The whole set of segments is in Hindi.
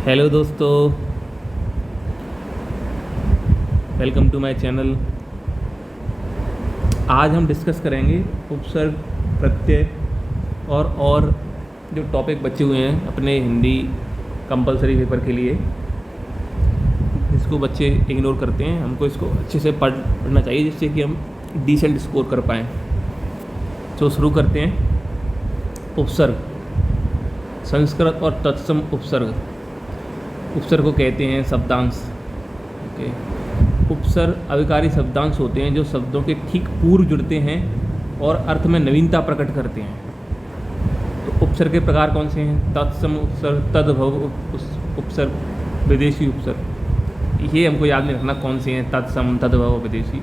हेलो दोस्तों, वेलकम टू माय चैनल। आज हम डिस्कस करेंगे उपसर्ग, प्रत्यय और जो टॉपिक बचे हुए हैं अपने हिंदी कंपलसरी पेपर के लिए, जिसको बच्चे इग्नोर करते हैं। हमको इसको अच्छे से पढ़ना चाहिए जिससे कि हम डिसेंट स्कोर कर पाएँ। तो शुरू करते हैं। उपसर्ग, संस्कृत और तत्सम उपसर्ग। उपसर्ग को कहते हैं शब्दांश। ओके, उपसर्ग अविकारी शब्दांश होते हैं जो शब्दों के ठीक पूर्व जुड़ते हैं और अर्थ में नवीनता प्रकट करते हैं। तो उपसर्ग के प्रकार कौन से हैं? तत्सम उपसर्ग, तद्भव उपसर्ग, विदेशी उपसर्ग। ये हमको याद नहीं रखना कौन से हैं, तत्सम, तद्भव, विदेशी।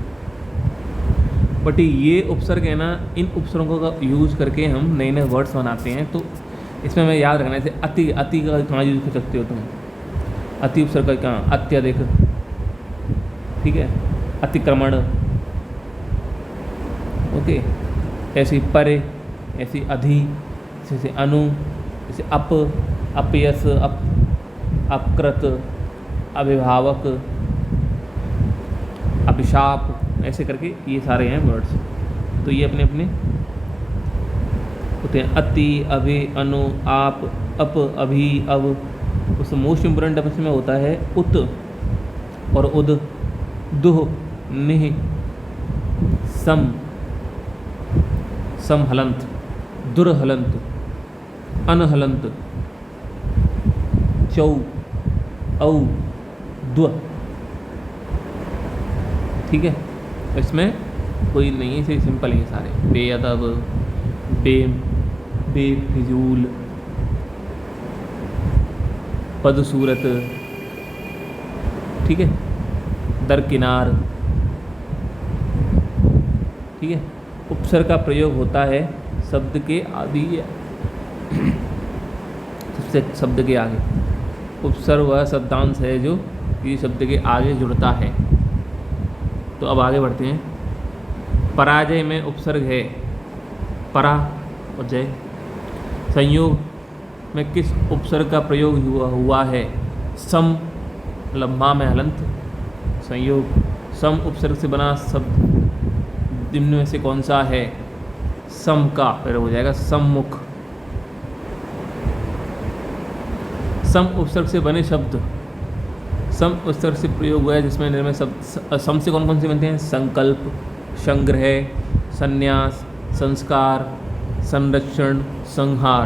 बट ये उपसर्ग है ना, इन उपसर्गों का यूज़ करके हम नए नए वर्ड्स बनाते हैं। तो इसमें हमें याद रखना है, जैसे अति का कहाँ यूज़ कर सकते हो तुम? अति उपसर्ग का कहाँ? अत्यधिक, ठीक है, अतिक्रमण। ओके, ऐसी परे, ऐसी अधि, जैसे अनु, जैसे अपयस, अपकृत, अभिभावक, अभिशाप, ऐसे करके ये सारे हैं वर्ड्स। तो ये अपने अपने होते हैं। अति, अभि, अनु, आप, अप, अभि, अव। उससे मोस्ट इम्पोर्टेंट डिफरेंस में होता है उत और उद, दुह, निह, सम, समहलंत, दुर्हलंत, अनहलंत, चौ, औ, द्व। ठीक है, इसमें कोई नहीं है, इसे सिंपल है सारे। बेअदब, बेफिजूल, बदसूरत, ठीक है, दरकिनार। ठीक है, उपसर्ग का प्रयोग होता है शब्द के आदि सबसे शब्द के आगे। उपसर्ग वह शब्दांश है जो किसी शब्द के आगे जुड़ता है। तो अब आगे बढ़ते हैं। पराजय में उपसर्ग है परा और जय। संयोग में किस उपसर्ग का प्रयोग हुआ है? सम, लम्बा में हलंत। संयोग, सम उपसर्ग से बना शब्द निम्न में से कौन सा है? सम का, फिर हो जाएगा सम्मुख। सम उपसर्ग से बने शब्द, सम उपसर्ग से प्रयोग हुआ है जिसमें निर्मय शब्द। सम से कौन कौन से बनते हैं? संकल्प, संग्रह, संन्यास, संस्कार, संरक्षण, संहार।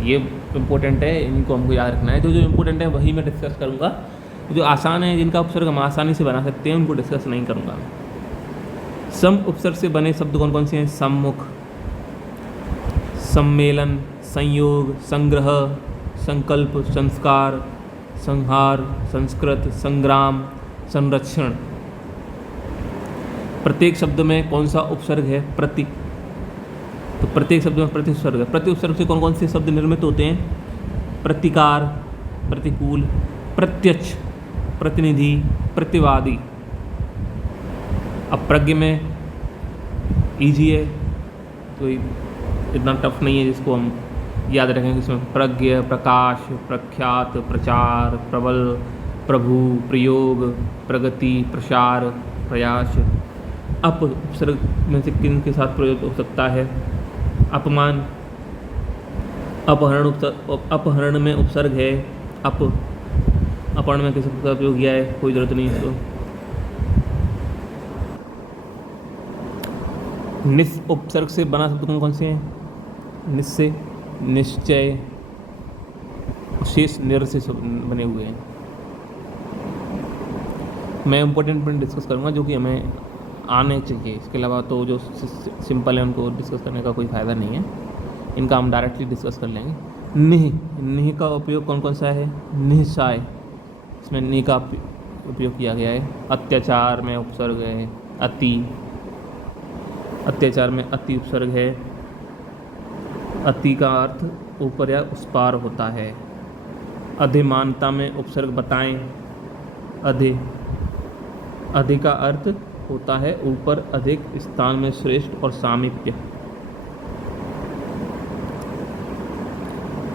ये इम्पोर्टेंट है, इनको हमको याद रखना है। जो जो इम्पोर्टेंट है वही मैं डिस्कस करूँगा। जो आसान है, जिनका उपसर्ग हम आसानी से बना सकते हैं, उनको डिस्कस नहीं करूँगा। सम उपसर्ग से बने शब्द कौन कौन से हैं? सम्मुख, सम्मेलन, संयोग, संग्रह, संकल्प, संस्कार, संहार, संस्कृत, संग्राम, संरक्षण। प्रत्येक शब्द में कौन सा उपसर्ग है? प्रति। तो प्रत्येक शब्द में प्रति उपसर्ग है। प्रति उपसर्ग से कौन कौन से शब्द निर्मित होते हैं? प्रतिकार, प्रतिकूल, प्रत्यक्ष, प्रतिनिधि, प्रतिवादी। अब प्रज्ञ में इजी है, तो इतना टफ नहीं है जिसको हम याद रखेंगे। इसमें प्रज्ञ, प्रकाश, प्रख्यात, प्रचार, प्रबल, प्रभु, प्रयोग, प्रगति, प्रसार, प्रयास। अप उपसर्ग में से किन के साथ प्रयोग हो सकता है? अपमान, अपहरण। अपहरण में उपसर्ग है अप। अपहरण में किस का उपयोग किया है? कोई जरूरत नहीं है इसको। निस उपसर्ग से बना शब्द कौन कौन से हैं? निश्चय, निश्चय, शेष निर से बने हुए हैं। मैं इम्पोर्टेंट पॉइंट डिस्कस करूँगा जो कि हमें आने चाहिए। इसके अलावा तो जो सिंपल है उनको डिस्कस करने का कोई फ़ायदा नहीं है, इनका हम डायरेक्टली डिस्कस कर लेंगे। निह, निह का उपयोग कौन कौन सा है? निःसाय, इसमें निह का उपयोग किया गया है। अत्याचार में उपसर्ग है अति। अत्याचार में अति उपसर्ग है। अति का अर्थ ऊपर या उस पार होता है। अधिमानता में उपसर्ग बताएं। अधि, अधि का अर्थ होता है ऊपर, अधिक, स्थान में श्रेष्ठ और सामीप्य।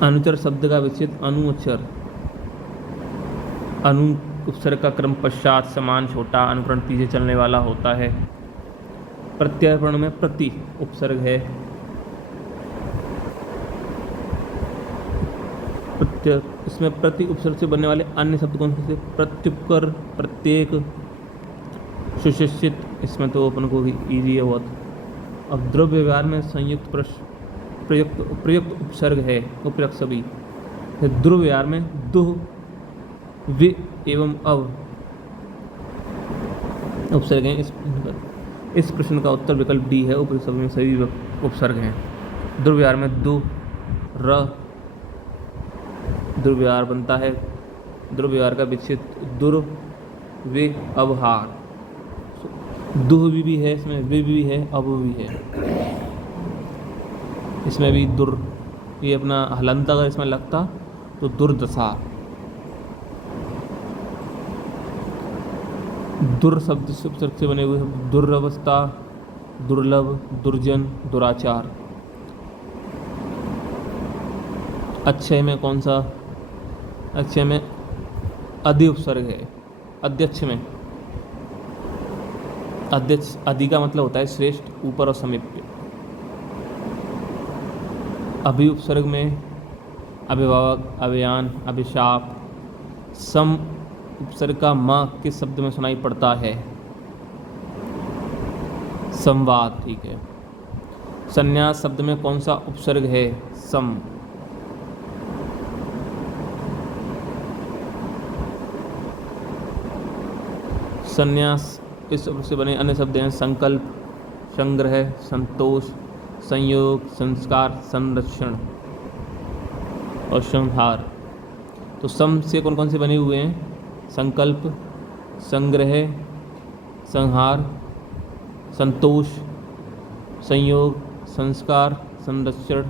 अनुचर शब्द का विच्छेद अनुचर। अनु उपसर्ग का क्रम पश्चात, समान, छोटा, अनुकरण पीछे चलने वाला होता है। प्रत्यर्पण में प्रति उपसर्ग है। इसमें प्रति उपसर्ग से बनने वाले अन्य शब्द कौन से? प्रत्युपकर, प्रत्येक, सुशिक्षित। इसमें तो अपन को इजी है बहुत। अब द्रव्य व्यवहार में संयुक्त प्रयुक्त उपसर्ग है, उपयुक्त सभी। द्रव्य व्यवहार में दुह, वि एवं अव उपसर्ग हैं। इस प्रश्न का उत्तर विकल्प डी है। उपयुक्त सभी में सभी उपसर्ग हैं। द्रव्य व्यवहार में दु, र द्रव्य व्यवहार बनता है। द्रव्य व्यवहार का विच्छेद दुर, वे, अवहार। दुह भी है, इसमें वे भी है, अब भी है। इसमें भी दुर, ये अपना हलंत अगर इसमें लगता तो दुर्दशा। दुर शब्द से बने हुए दुर्अवस्था, दुर्लभ, दुर्जन, दुराचार। अच्छे में कौन सा? अच्छे में अधि उपसर्ग है। अध्यक्ष में अध्यक्ष, अधि का मतलब होता है श्रेष्ठ, ऊपर और समीप। अभि उपसर्ग में अभिभावक, अभियान, अभिशाप। सम उपसर्ग का म किस शब्द में सुनाई पड़ता है? संवाद, ठीक है। संन्यास शब्द में कौन सा उपसर्ग है? सम। संन्यास इस शब्द से बने अन्य शब्द हैं संकल्प, संग्रह, संतोष, संयोग, संस्कार, संरक्षण और संहार। तो सम से कौन कौन से बने हुए हैं? संकल्प, संग्रह, संहार, संतोष, संयोग, संस्कार, संरक्षण।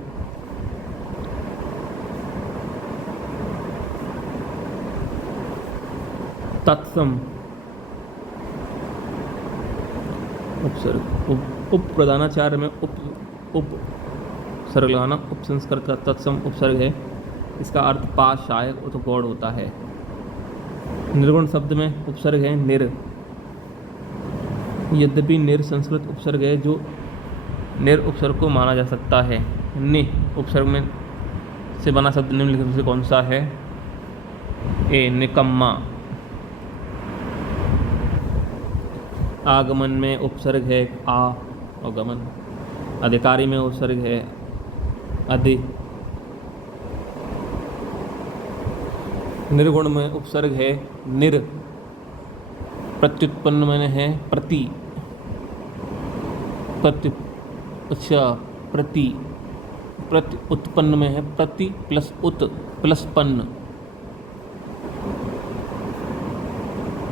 तत्सम उपसर्ग। उप प्रधानाचार्य में उपसर्ग लगाना उपसंस्कृत का तत्सम उपसर्ग है। इसका अर्थ पास, सहायक, उत्गौड़ होता है। निर्गुण शब्द में उपसर्ग है निर। यद्यपि निर संस्कृत उपसर्ग है जो निर उपसर्ग को माना जा सकता है। नि उपसर्ग में से बना शब्द निम्नलिखित में से कौन सा है? ए, निकम्मा। आगमन में उपसर्ग है आ, आगमन। अधिकारी में उपसर्ग है अधि। निर्गुण में उपसर्ग है निर। प्रत्युत्पन्न में है प्रति। प्रति उत्पन्न में है प्रति प्लस उत प्लस पन्न।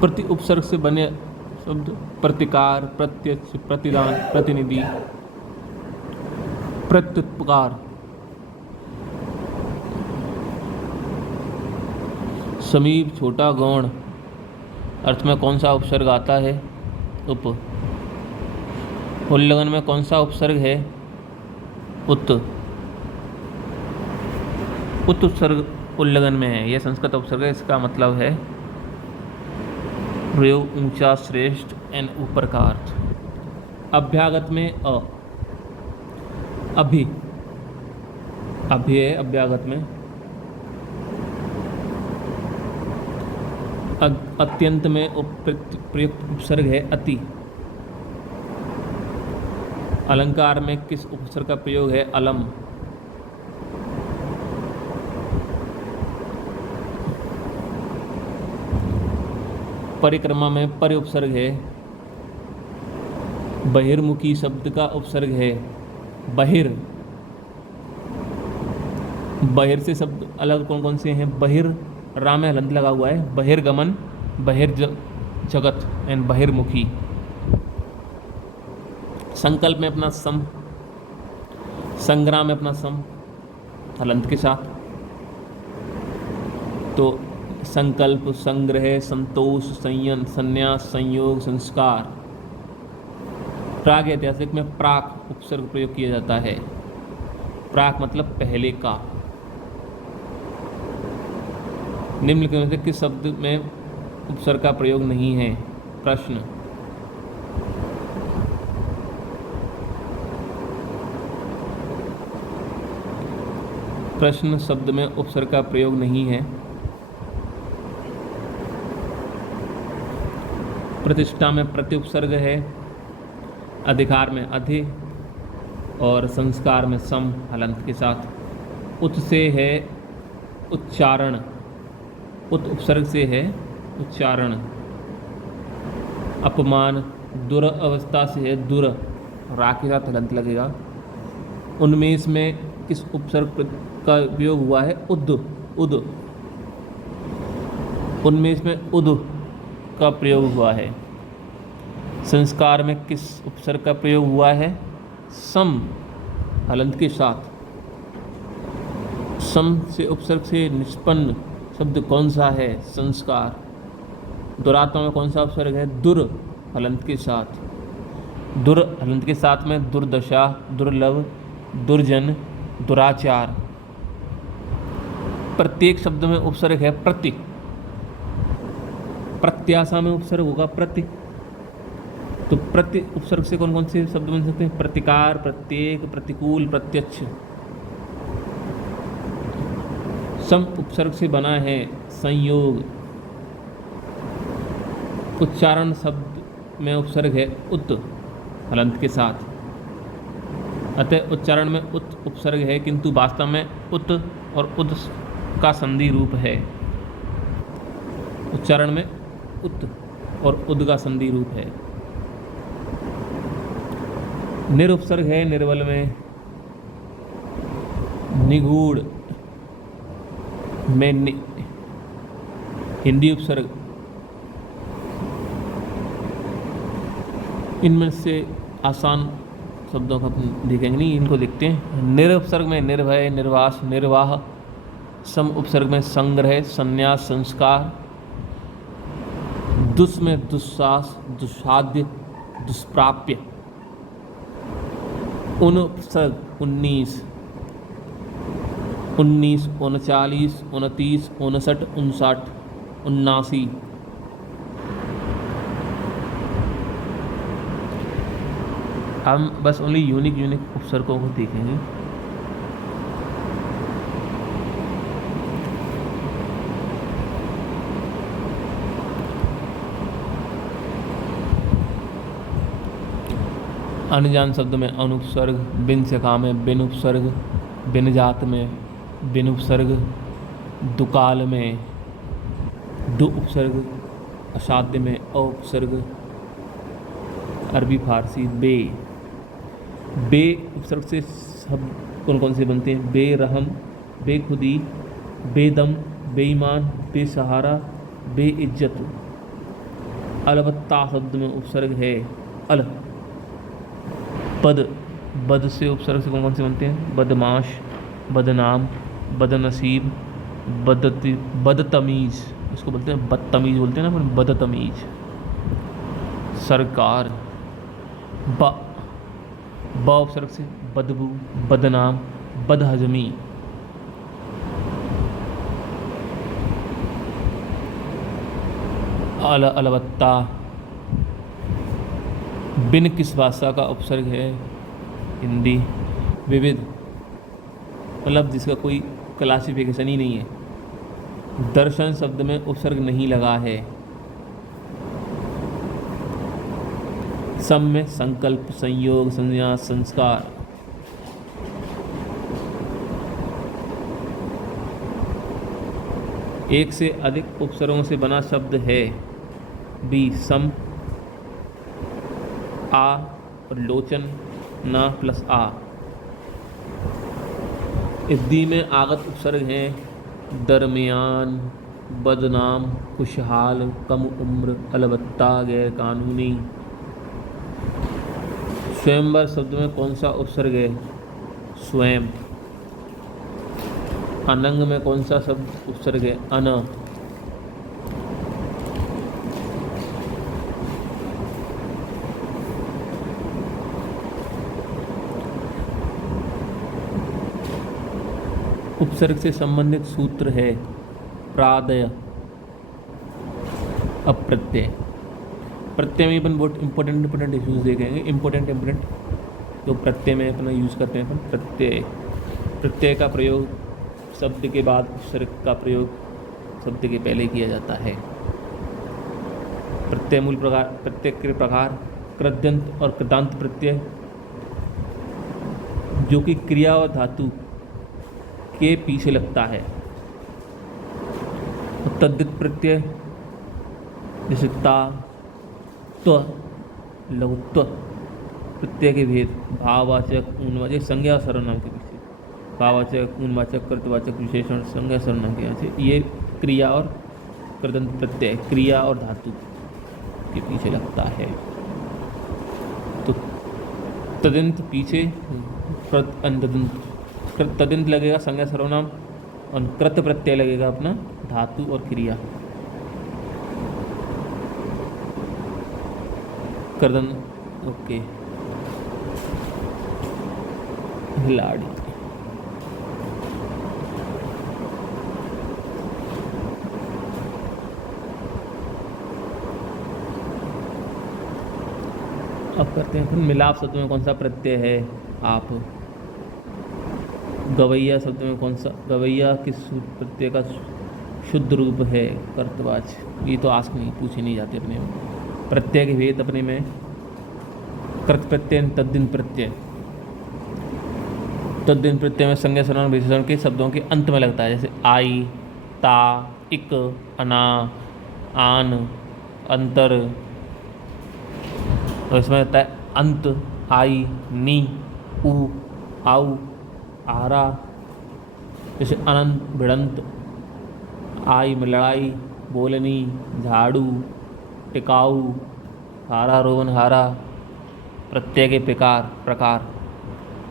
प्रति उपसर्ग से बने शब्द प्रतिकार, प्रत्यक्ष, प्रतिदान, प्रतिनिधि, प्रत्युपकार। समीप, छोटा, गौण अर्थ में कौन सा उपसर्ग आता है? उप। उल्लंघन में कौन सा उपसर्ग है? उत। उत उपसर्ग उल्लंघन में है। यह संस्कृत उपसर्ग है। इसका मतलब है प्रयोग, ऊंचा, श्रेष्ठ एंड ऊपर का अर्थ। अभ्यागत में अ। अभि है अभ्यागत में। अत्यंत में प्रयुक्त उपसर्ग है अति। अलंकार में किस उपसर्ग का प्रयोग है? अलम। परिक्रमा में पर उपसर्ग है। बहिर्मुखी शब्द का उपसर्ग है बहिर। बहिर से शब्द अलग कौन कौन से हैं? बहिर, राम में हलंत लगा हुआ है। बहिर्गमन, बहिर्जगत एंड बहिर्मुखी। संकल्प में अपना सम, संग्राम में अपना सम हलंत के साथ। तो संकल्प, संग्रह, संतोष, संयन, संन्यास, संयोग, संस्कार। प्राग ऐतिहासिक में प्राक उपसर्ग प्रयोग किया जाता है। प्राक मतलब पहले का। निम्नलिखित में से किस शब्द में उपसर्ग का प्रयोग नहीं है? प्रश्न। प्रश्न शब्द में उपसर्ग का प्रयोग नहीं है। प्रतिष्ठा में प्रति उपसर्ग है, अधिकार में अधि और संस्कार में सम हलंत के साथ। उत से है उच्चारण, उत उपसर्ग से है उच्चारण। अपमान दुर अवस्था से है दुर, रा के साथ हलंत लगेगा। उन्मेष में किस उपसर्ग का उपयोग हुआ है? उद, उद। उन्मेष में उद का प्रयोग हुआ है। संस्कार में किस उपसर्ग का प्रयोग हुआ है? सम हलंत के साथ। सम से उपसर्ग से निष्पन्न शब्द कौन सा है? संस्कार। दुरात्मा में कौन सा उपसर्ग है? दुर हलंत के साथ। दुर हलंत के साथ में दुर्दशा, दुर्लभ, दुर्जन, दुराचार। प्रत्येक शब्द में उपसर्ग है प्रति। प्रत्याशा में उपसर्ग होगा प्रति। तो प्रति उपसर्ग से कौन कौन से शब्द बन सकते हैं? प्रतिकार, प्रत्येक, प्रतिकूल, प्रत्यक्ष। सम उपसर्ग से बना है संयोग। उच्चारण शब्द में उपसर्ग है उत हलंत के साथ। अतः उच्चारण में उत उपसर्ग है, किंतु वास्तव में उत और उद का संधि रूप है। उच्चारण में उत और उद का संधि रूप है। निरुपसर्ग है निर्बल में, निगूढ़ में हिंदी उपसर्ग। इनमें से आसान शब्दों का अपन देखेंगे नहीं, इनको देखते हैं। निरुपसर्ग में निर्भय, निर्वास, निर्वाह। सम उपसर्ग में संग्रह, संन्यास, संस्कार। दुस में दुस्साहस, दुस्साध्य, दुष्प्राप्य। उन उपसर्ग 19, 19, 39, 29, 59, 59, 79। हम बस ओनली यूनिक उपसर्गों को देखेंगे। अनजान शब्द में अनुपसर्ग, बिन शाखा में बिन उपसर्ग, बिन जात में बिन उपसर्ग, दुकाल में दु उपसर्ग, असाध्य में अउपसर्ग। अरबी फारसी बे। बे उपसर्ग से शब्द कौन कौन से बनते हैं? बेरहम, बेखुदी, बेदम, बेईमान, बेसहारा, बेइज्जत। अलबत्ता शब्द में उपसर्ग है अल। बद, बद से उपसर्ग से कौन कौन से बनते हैं? बदमाश, बदनाम, बदनसीब, बदतमीज। इसको बोलते हैं बदतमीज, बोलते हैं ना अपन, बदतमीज। सरकार, ब उपसर्ग से बदबू, बदनाम, बदहजमी। अलबत्ता। बिन किस भाषा का उपसर्ग है? हिंदी। विविध मतलब जिसका कोई क्लासिफिकेशन ही नहीं है। दर्शन शब्द में उपसर्ग नहीं लगा है। सम में संकल्प, संयोग, संन्यास, संस्कार। एक से अधिक उपसर्गों से बना शब्द है। बी सम, आ और लोचन, ना प्लस आ। इब्दी में आगत उपसर्ग हैं दरमियान, बदनाम, खुशहाल, कम उम्र, अलबत्ता, गैर कानूनी। स्वयंवर शब्द में कौन सा उपसर्ग है? स्वयं। अनंग में कौन सा शब्द उपसर्ग है? अन। उपसर्ग से संबंधित सूत्र है प्रादय अप्रत्यय। प्रत्यय में अपन बहुत इंपॉर्टेंट इश्यूज देखेंगे। इंपॉर्टेंट जो प्रत्यय में अपना यूज़ करते हैं अपन प्रत्यय का प्रयोग शब्द के बाद उपसर्ग का प्रयोग शब्द के पहले किया जाता है। प्रत्यय मूल प्रकार, प्रत्यय के प्रकार कृदंत और कृदांत प्रत्यय, जो कि क्रिया और धातु के पीछे लगता है। तद्धित प्रत्यय जैसे ता, त्व, लघुत्व प्रत्यय के भेद भाववाचक, ऊनवाचक, संज्ञा और सर्वनाम के पीछे, भाववाचक, ऊनवाचक, कर्तवाचक, विशेषण, संज्ञा, सर्वनाम के पीछे, ये क्रिया और कृदंत प्रत्यय क्रिया और धातु के पीछे लगता है। तो तदंत पीछे तदंत लगेगा संज्ञा सर्वनाम और कृत प्रत्यय लगेगा अपना धातु और क्रिया। कर्दन ओके खिलाड़ी। अब करते हैं मिलाप शब्द में कौन सा प्रत्यय है। आप गवैया शब्द में कौन सा, गवैया किस प्रत्यय का शुद्ध रूप है। कर्तवाच ये तो आस्क नहीं, पूछे नहीं जाते अपने में। प्रत्यय के भेद अपने में कृत प्रत्यय, तद्दिन प्रत्यय। तद्दिन प्रत्यय में संज्ञा सर्वनाम विशेषण के शब्दों के अंत में लगता है, जैसे आई, ता, इक, अना, आन, अंतर। तो इसमें रहता है अंत, आई, नी, उ, आउ, आरा। जैसे अनंत, भिड़ंत, आई में लड़ाई, बोलनी, झाड़ू, टिकाऊ, हारा, रोवन, हारा। प्रत्यय के प्रकार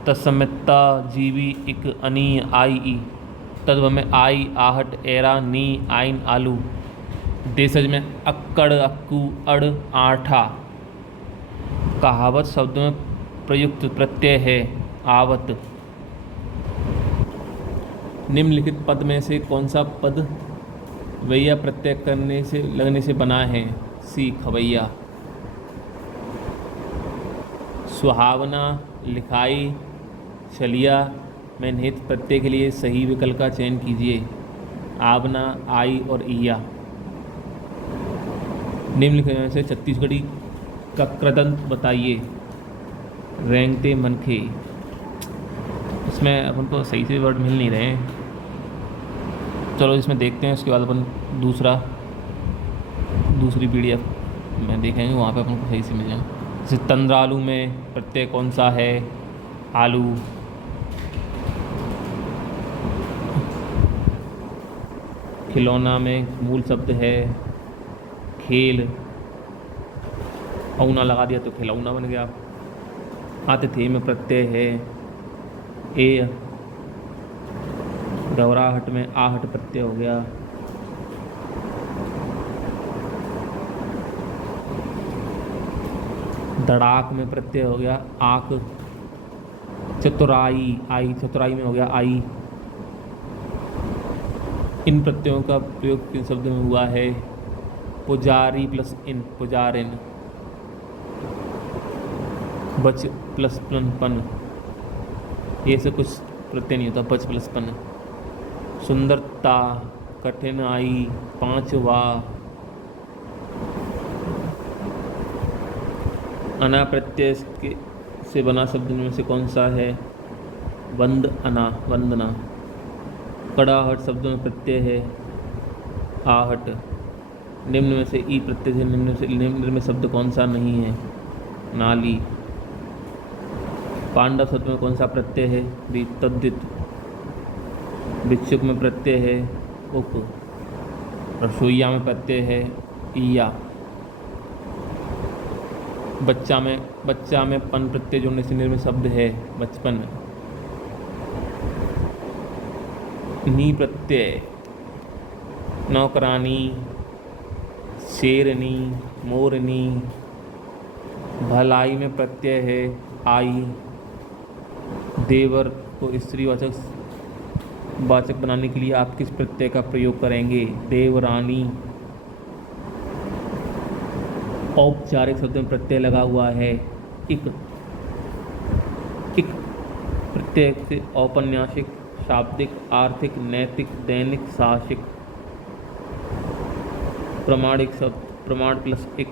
तत्सम्यता, जीवी, इक, अनी, आई, ई। तद्व में आई, आहट, एरा, नी, आइन, आलू। देशज में अक्कड़, अक्कू, अड़, आठा। कहावत शब्द में प्रयुक्त प्रत्यय है आवत। निम्नलिखित पद में से कौन सा पद वैया प्रत्यय करने से लगने से बना है। सी, खवैया। सुहावना, लिखाई, छलिया में निहित प्रत्यय के लिए सही विकल्प का चयन कीजिए। आवना, आई और ईया। निम्नलिखित में से छत्तीसगढ़ी का कृदंत बताइए। रेंगते मनखे। इसमें अपन को सही से वर्ड मिल नहीं रहे हैं, चलो इसमें देखते हैं। उसके बाद अपन दूसरी PDF में देखेंगे, वहाँ पे अपन को सही से मिल जाए। जैसे तंद्रालू में प्रत्यय कौन सा है। आलू। खिलौना में मूल शब्द है खेल। औना लगा दिया तो खिलौना बन गया। आतिथ्य में प्रत्यय है ए। घबराहट में आहट प्रत्यय हो गया। धड़ाक में प्रत्यय हो गया आक। चतुराई, आई, चतुराई में हो गया आई। इन प्रत्ययों का प्रयोग किन शब्द में हुआ है। पुजारी प्लस इन, पुजारिन। बच प्लस पन, ये से कुछ प्रत्यय नहीं होता। बच प्लस पन। सुंदरता, कठिनाई, पांचवा। अना प्रत्यय से बना शब्द में से कौन सा है। वंदना, वंदना। कड़ाहट शब्द में प्रत्यय है आहट। निम्न में से ई प्रत्यय से निम्न में शब्द कौन सा नहीं है। नाली। पांडव शब्द में कौन सा प्रत्यय है। तद्धित। भिक्षुक में प्रत्यय है उप। रसोईया में प्रत्यय है ईया। बच्चा में पन प्रत्यय जोड़ने से निर्मित शब्द है बचपन। नी प्रत्यय नौकरानी, शेरनी, मोरनी। भलाई में प्रत्यय है आई। देवर को स्त्रीवाचक वाचक बनाने के लिए आप किस प्रत्यय का प्रयोग करेंगे? देवरानी। औपचारिक शब्द में प्रत्यय लगा हुआ है इक। इक प्रत्यय से औपन्यासिक, शाब्दिक, आर्थिक, नैतिक, दैनिक, साहसिक। प्रमाणिक शब्द प्रमाण प्लस इक।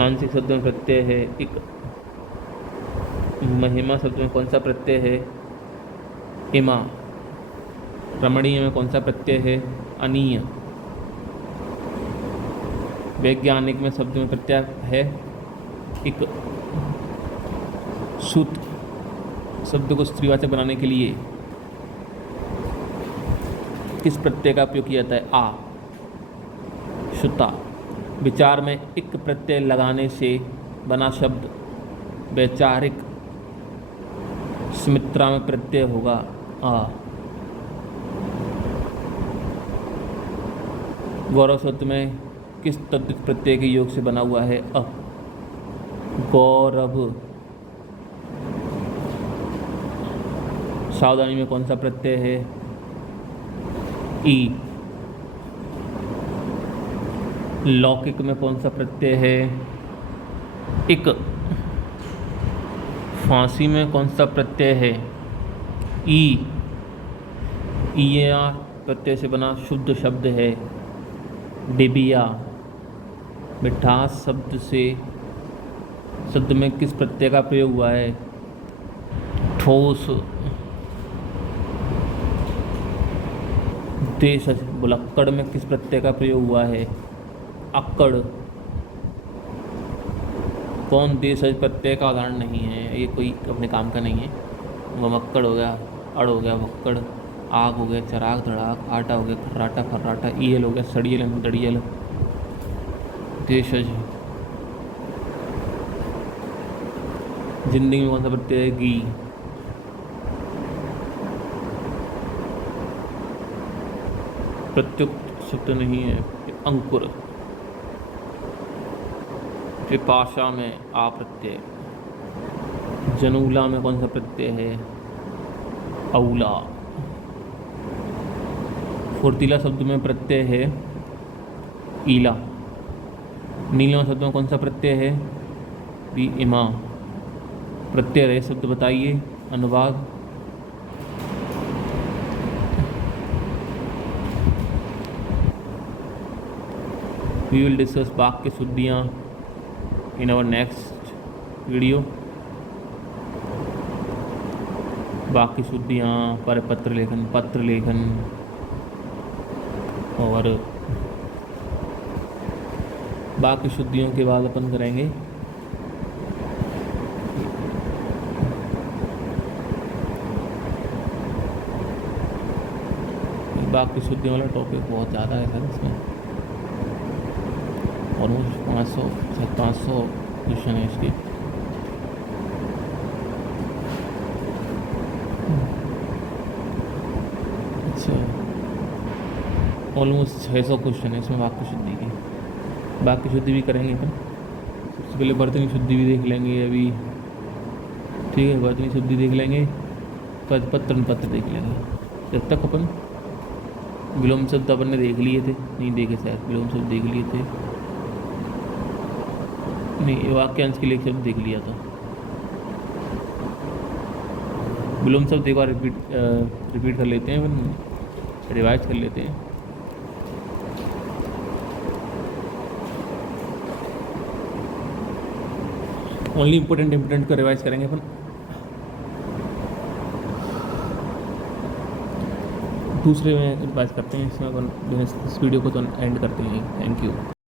आंशिक शब्द में प्रत्यय है इक। महिमा शब्द में कौन सा प्रत्यय है? इमा। रमणीय में कौन सा प्रत्यय है? अनीय। वैज्ञानिक में शब्द में प्रत्यय है इक। सुत शब्द को स्त्रीवाचक बनाने के लिए किस प्रत्यय का उपयोग किया जाता है? आ। शुता। विचार में इक प्रत्यय लगाने से बना शब्द वैचारिक। सुमित्रा में प्रत्यय होगा आ। गौरव शब्द में किस तद्धित प्रत्यय के योग से बना हुआ है? अ। गौरव। सावधानी में कौन सा प्रत्यय है? ई। लौकिक में कौन सा प्रत्यय है? इक। फांसी में कौन सा प्रत्यय है? ई। ईया प्रत्यय से बना शुद्ध शब्द है डिबिया। मिठास शब्द में किस प्रत्यय का प्रयोग हुआ है? ठोस। देश बुलक्कड़ में किस प्रत्यय का प्रयोग हुआ है? अक्कड़। कौन देश प्रत्यय का उदाहरण नहीं है? ये कोई अपने काम का नहीं है। वमक्कड़ हो गया, अड़ हो गया वक्कड़, आग हो गया चराग धड़ाक, आटा हो गया खर्राटा फर्राटा, ईयल हो गया सड़ियल दड़ियल। देशज। जिंदगी में कौन सा प्रत्यय है? गी। प्रत्युक्त शब्द नहीं है अंकुर। विपाशा में आ प्रत्यय। जनूला में कौन सा प्रत्यय है? औला। फुर्तीला शब्द में प्रत्यय है ईला। नीलम शब्द में कौन सा प्रत्यय है? बी इमा। प्रत्यय रहे शब्द बताइए। अनुवाद। वी विल डिस्कस वाक्य शुद्धियाँ इन आवर नेक्स्ट वीडियो। वाक्य शुद्धियाँ, परपत्र लेखन, पत्र लेखन और वाक्य शुद्धियों के बाद अपन करेंगे वाक्य शुद्धियों वाला टॉपिक बहुत ज़्यादा है सर। इसमें ऑलमोस्ट 500 क्वेश्चन है इसके। अच्छा, ऑलमोस्ट 600 क्वेश्चन है इसमें वाक्य शुद्धि की। वाक्य शुद्धि भी करेंगे अपन। सबसे पहले वर्तनी शुद्धि भी देख लेंगे अभी, ठीक है। वर्तनी शुद्धि देख लेंगे, पत्र देख लेंगे। जब तक अपन विलोम शब्द अपन ने देख लिए थे, नहीं देखे शायद, विलोम शब्द देख लिए थे नहीं, वाक्यांश के लिए शब्द देख लिया था। विलोम शब्द एक बार रिपीट कर लेते हैं, अपन रिवाइज कर लेते हैं। ओनली इम्पोर्टेंट को रिवाइज करेंगे अपन। दूसरे में रिवाइज करते हैं, इसमें अपन इस वीडियो को तो एंड करते हैं। Thank you.